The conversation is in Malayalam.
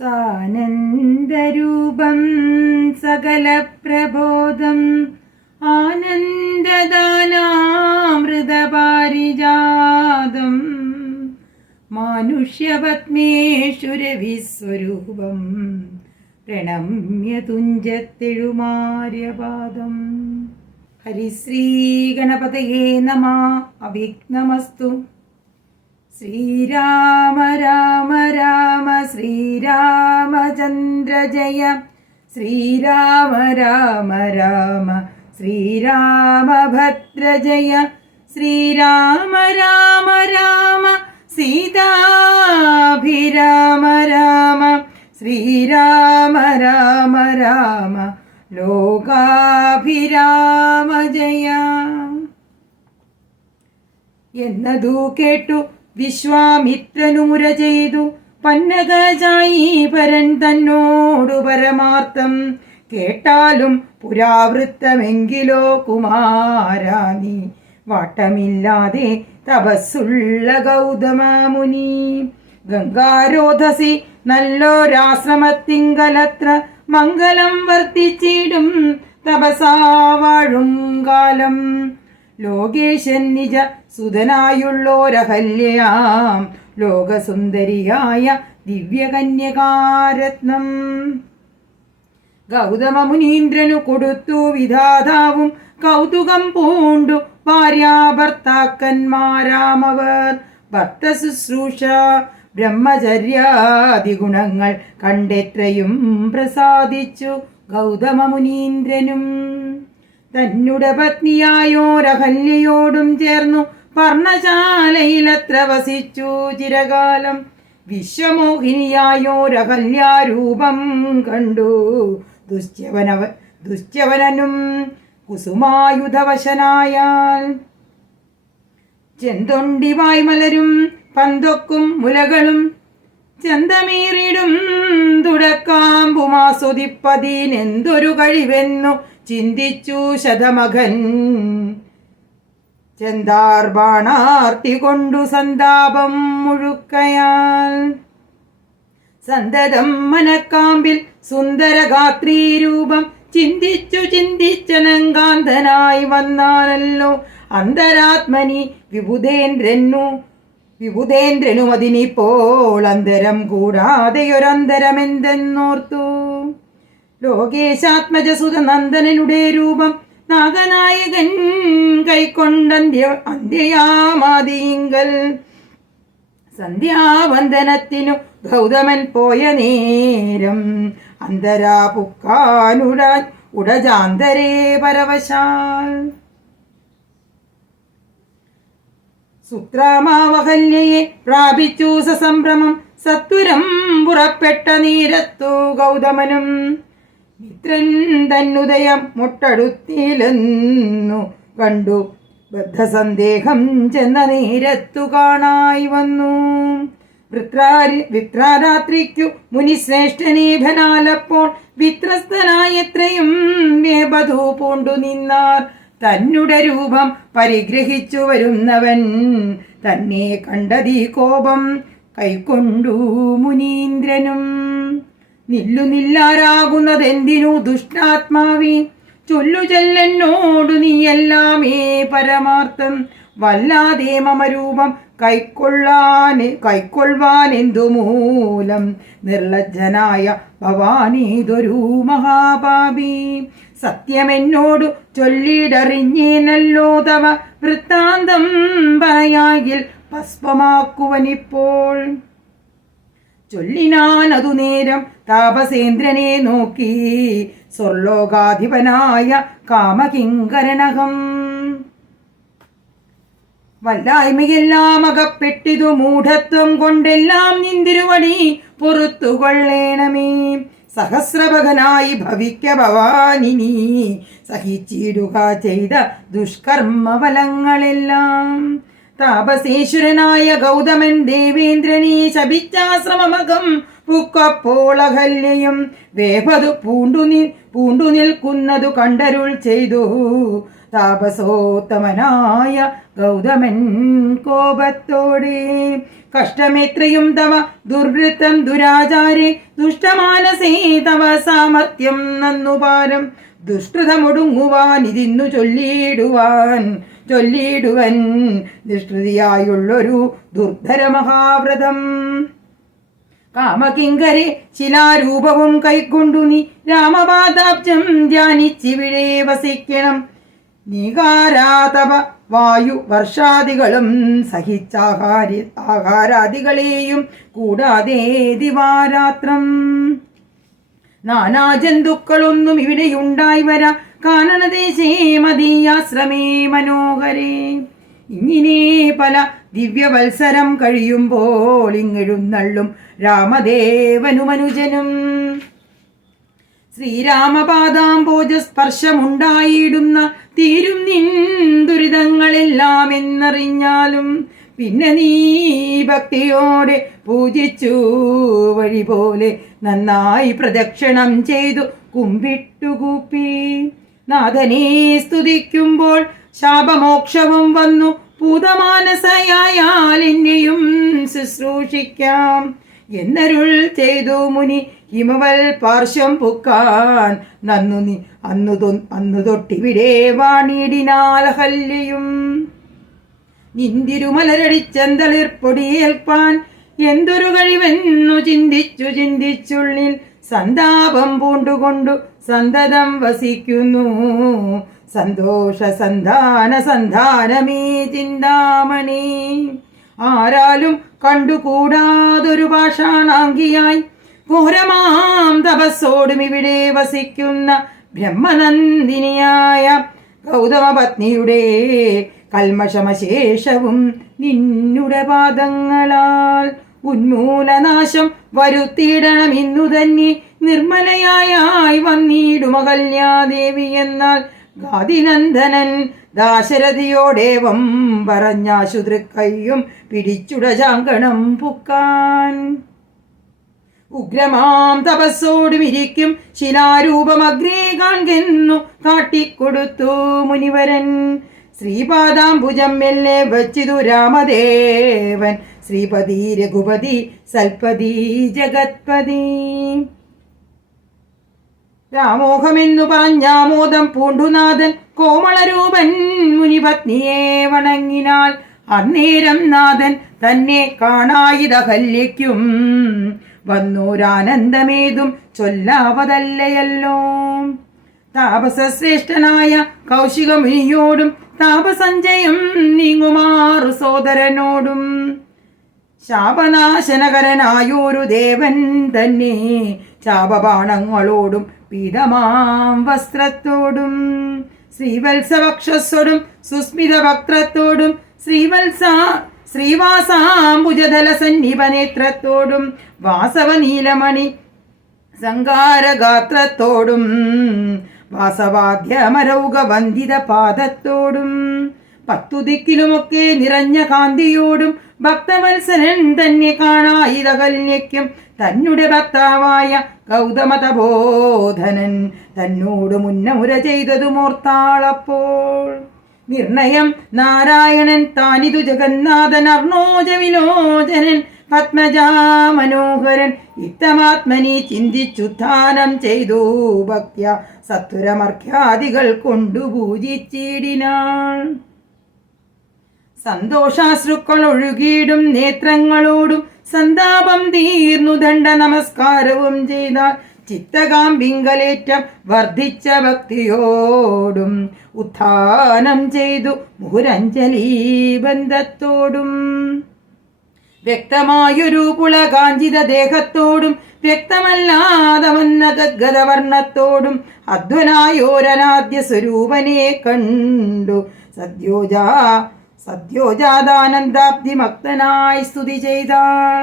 സാനന്ദരൂപം സകലപ്രബോധം ആനന്ദദാനാമൃതപാരിജാതം മാനുഷ്യപത്മേശ്വരവിസ്വരൂപം പ്രണമ്യ തുഞ്ചത്തെഴുമാര്യപാദം. ഹരിശ്രീ ഗണപതയേ നമഃ. അവിഘ്നമസ്തു. ശ്രീരാമ രാമ രാമ ശ്രീരാമചന്ദ്ര ജയ. ശ്രീരാമ രാമ രാമ ശ്രീരാമഭദ്ര ജയ. ശ്രീരാമ രാമ രാമ സീതാഭിരാമ രാമ. ശ്രീരാമ രാമ രാമ ലോകാഭിരാമ ജയ എന്നതു കേട്ടു വിശ്വാമിത്രനുമുര ചെയ്തു. പന്നകജായി പരൻ തന്നോടു പരമാർത്ഥം കേട്ടാലും പുരാവൃത്തമെങ്കിലോ കുമാരാ നീ വാട്ടമില്ലാതെ തപസ്സുള്ള ഗൗതമ മുനി. ഗംഗാരോധസി നല്ലൊരാശ്രമത്തിങ്കലത്ര മംഗളം വർത്തിച്ചിടും തപസാ വാഴും കാലം. ലോകേശൻ നിജ സുതനായുള്ളോരഹല്യയാം ലോകസുന്ദരിയായ ദിവ്യകന്യകാരത്നം ഗൗതമ മുനീന്ദ്രനു കൊടുത്തു. വിധാതാവും കൗതുകം പൂണ്ടു ഭാര്യാഭർത്താക്കന്മാരാമവർ. ഭക്ത ശുശ്രൂഷ ബ്രഹ്മചര്യാദിഗുണങ്ങൾ കണ്ടെത്രയും പ്രസാദിച്ചു ഗൗതമ മുനീന്ദ്രനും. തന്നുടെ പത്നിയായോരഹല്യയോടും ചേർന്നു പർണശാലയിലത്ര വസിച്ചു ചിരകാലം. വിശ്വമോഹിനിയായോരഹല്യാരൂപം കണ്ടു ദുശ്യവനനും കുസുമായുധവശനായാൽ. ചെന്തൊണ്ടിവായ് മലരും പന്തൊക്കും മുലകളും ചന്തമേറിടും തുടക്കാമ്പുമാസ്വദിപ്പതിനെന്തൊരു കഴിവെന്നു ചിന്തിച്ചു ശതമകൻ. ചെന്താർബാണാർത്തി കൊണ്ടു സന്താപം മുഴുക്കയാൽ. സന്തതം മനക്കാമ്പിൽ സുന്ദരഗാത്രീരൂപം ചിന്തിച്ചു ചിന്തിച്ചനങ്കാന്തനായി വന്നാനല്ലോ അന്തരാത്മനി വിബുധേന്ദ്രനു അതിനിപ്പോൾ അന്തരം കൂടാതെയൊരന്തരമെന്തെന്നോർത്തു. ലോകേശാത്മജസുത നന്ദനനുടെ രൂപം നാഗനായകൻ കൈക്കൊണ്ടന്ത്യയാമാതിങ്കൽ. സന്ധ്യാവന്ദനത്തിനു ഗൗതമൻ പോയ നേരം അന്തരാ ഉടജാന്തരേ പരവശാൽ. സുത്രാമാവഹല്യയെ പ്രാപിച്ചു സസംഭ്രമം സത്വരം പുറപ്പെട്ട നേരത്തു ഗൗതമനും. മിത്രൻ തന്നുദയം മുട്ടടുത്തിലെന്നു കണ്ടു ബദ്ധസന്ദേഹം ചെന്ന നേരത്തു കാണായി വന്നു. വിത്രാരാത്രിക്കു മുനിശ്രേഷ്ഠനേഭനാലപ്പോൾ വിത്രസ്തനായത്രയും വേപധു പൂണ്ടു നിന്നാർ. തന്നുടെ രൂപം പരിഗ്രഹിച്ചു വരുന്നവൻ തന്നെ കണ്ടതീ കോപം കൈക്കൊണ്ടു മുനീന്ദ്രനും. നില്ലാരാകുന്നതെന്തിനു ദുഷ്ടാത്മാവി ചൊല്ലു ചെല്ലെന്നോടു നീയെല്ലാമേ പരമാർത്ഥം. വല്ലാതെ മമരൂപം കൈക്കൊള്ളുവാൻ എന്തു മൂലം നിർലജ്ജനായ ഭവാനീതൊരു മഹാപാപി. സത്യമെന്നോടു ചൊല്ലിടറിഞ്ഞേനല്ലോ തവ വൃത്താന്തം പറയായിൽ ഭസ്മമാക്കുവനിപ്പോൾ. ചൊല്ലിനാനതു നേരം താപസേന്ദ്രനെ നോക്കി സ്വർലോകാധിപനായ കാമകിങ്കരനകം. വല്ലായ്മയെല്ലാം അകപ്പെട്ടിതു മൂഢത്വം കൊണ്ടെല്ലാം നിന്തിരുവടി പൊറുത്തുകൊള്ളേണമേ. സഹസ്രഭകനായി ഭവിക്ക ഭവാനിനി സഹിച്ചിടുക ചെയ്ത ദുഷ്കർമ്മഫലങ്ങളെല്ലാം. താപസേശ്വരനായ ഗൗതമൻ ദേവേന്ദ്രനെ ശപിച്ചാശ്രമമകം പുക്കപ്പോൾ അഹല്യയും വേപതു പൂണ്ടു നിൽക്കുന്നതു കണ്ടരുൾ ചെയ്തു. താപസോത്തമനായ ഗൗതമൻ കോപത്തോടെ കഷ്ടമെത്രയും തവ ദുർവൃത്തം ദുരാചാരേ ദുഷ്ടമാനസേ തവ സാമർത്ഥ്യം നന്നുപാരം ദുഷ്കൃതമൊടുങ്ങുവാൻ ഇതിന്നു ചൊല്ലിയിടുവൻ നിഷ്കൃതിയായുള്ളൊരു ദുർധര മഹാവ്രതം. കാമകിങ്കരെ ശിലാരൂപവും കൈക്കൊണ്ടു നീ രാമപാദാബ്ജം ധ്യാനിച്ചിവിടെ വസിക്കണം. നീകാരാതപ വായു വർഷാദികളും സഹിച്ചാഹാരാദികളെയും കൂടാതെ ദിവാരാത്രം നാനാജന്തുക്കളൊന്നും ഇവിടെയുണ്ടായി വരാ കാനനദേശേ മദീയാശ്രമേ മനോഹരേ. ഇങ്ങനെ പല ദിവ്യവത്സരം കഴിയുമ്പോൾ ഇങ്ങെഴുന്നള്ളും രാമദേവനുമനുജനും ശ്രീരാമപാദാംബോജ സ്പർശമുണ്ടായിടുന്ന തീരും നിൻ ദുരിതങ്ങളെല്ലാം എന്നറിഞ്ഞാലും പിന്നെ നീ ഭക്തിയോടെ പൂജിച്ചു വഴി പോലെ നന്നായി പ്രദക്ഷിണം ചെയ്തു കുമ്പിട്ടുകൂപ്പി നാഥനെ സ്തുതിക്കുമ്പോൾ ശാപമോക്ഷവും വന്നു പൂതമാനസയായാൽ എന്നെയും ശുശ്രൂഷിക്കാം എന്നരുൾ ചെയ്തു മുനി ഹിമവൽ പാർശ്വം പുക്കാൻ നന്നു നീ അന്നു തൊട്ടിവിടെ വാണിടിനാൽ ഹല്യയും നിന്തിരുമലരടിച്ചെന്തളിർപ്പൊടിയേൽപ്പാൻ എന്തൊരു കഴിവെന്നു ചിന്തിച്ചുള്ളിൽ സന്താപം പൂണ്ടുകൊണ്ടു സന്തതം വസിക്കുന്നു സന്തോഷസന്ധാനമേ ചിന്താമണി. ആരാലും കണ്ടുകൂടാതൊരു പാഷാണാംഗിയായി ഘോരമാം തപസ്സോടും ഇവിടെ വസിക്കുന്ന ബ്രഹ്മനന്ദിനിയായ ഗൗതമപത്നിയുടെ കൽമഷമശേഷവും നിന്നുടെ പാദങ്ങളാൽ ഉന്മൂലനാശം വരുത്തിയിടണം ഇന്നു തന്നെ നിർമ്മലയായി വന്നിടുമകല്യാദേവി എന്നാൽ ഗാദിനന്ദനൻ ദാശരഥിയോടേവം പറഞ്ഞാശുതൃക്കയ്യും പിടിച്ചുടചാങ്കണം പുക്കാൻ. ഉഗ്രമാം തപസ്സോടും ഇരിക്കും ശിലാരൂപമഗ്രേ കാൺകെന്നു കാട്ടിക്കൊടുത്തു മുനിവരൻ. ശ്രീപാദാംബുജം മെല്ലെ വച്ചിതു രാമദേവൻ ശ്രീപതി രഘുപതി സൽപതി ജഗത്പതി. രാമോഹമെന്നു പറഞ്ഞാമോദം പൂണ്ടുനാഥൻ കോമളരൂപൻ മുനിപത്നിയെ വണങ്ങിനാൽ അന്നേരം നാഥൻ തന്നെ കാണായിതഹല്യയ്ക്കും വന്നോരാനന്ദമേതും ചൊല്ലാവതല്ലയല്ലോ. താപസശ്രേഷ്ഠനായ കൗശികമുനിയോടും താപസഞ്ജയം നീങ്ങുമാറു സോദരനോടും ശാപനാശനകരനായൊരു ദേവൻ തന്നെ ശാപബാണങ്ങളോടും പീതമാം വസ്ത്രത്തോടും ശ്രീവത്സവക്ഷസ്സോടും സുസ്മിത വക്ത്രത്തോടും ശ്രീവാസാംബുജദല സന്നിപനേത്രത്തോടും വാസവനീലമണി സങ്കാരഗാത്രത്തോടും വാസവാദ്യമരൗക വന്ദിത പാദത്തോടും 10 ദിക്കിലുമൊക്കെ നിറഞ്ഞ കാന്തിയോടും ഭക്തവത്സരൻ തന്നെ കാണായിതകല്യയ്ക്കും തന്നെ ഭക്താവായ ഗൗതമതബോധനൻ തന്നോട് മുന്നമുര ചെയ്തതുമോർത്താളപ്പോൾ നിർണയം നാരായണൻ താനിതു ജഗന്നാഥൻ അർണോജ വിലോചനൻ പത്മജാമനോഹരൻ ഇത്തമാത്മനി ചിന്തിച്ചുത്ഥാനം ചെയ്തു ഭക്യ സത്വരമർഘ്യാദികൾ കൊണ്ടു പൂജിച്ചിടിനാൾ. സന്തോഷാശ്രുക്കൾ ഒഴുകിയിടും നേത്രങ്ങളോടും സന്താപം തീർന്നു ദണ്ഡ നമസ്കാരവും ചെയ്താൽ ചിത്തകാമ്പിങ്കലേറ്റം വർദ്ധിച്ച ഭക്തിയോടും ഉത്ഥാനം ചെയ്തു മുഹുരഞ്ജലി ബന്ധത്തോടും വ്യക്തമായൊരു പുളകാഞ്ചിത ദേഹത്തോടും വ്യക്തമല്ലാതെ വന്ന ഗദ്ഗദവർണ്ണത്തോടും അധ്വനായോരനാദ്യ സ്വരൂപനെ കണ്ടു സദ്യോജാതാനന്ദാബ്ധി മക്തനായി സ്തുതി ചെയ്താൾ.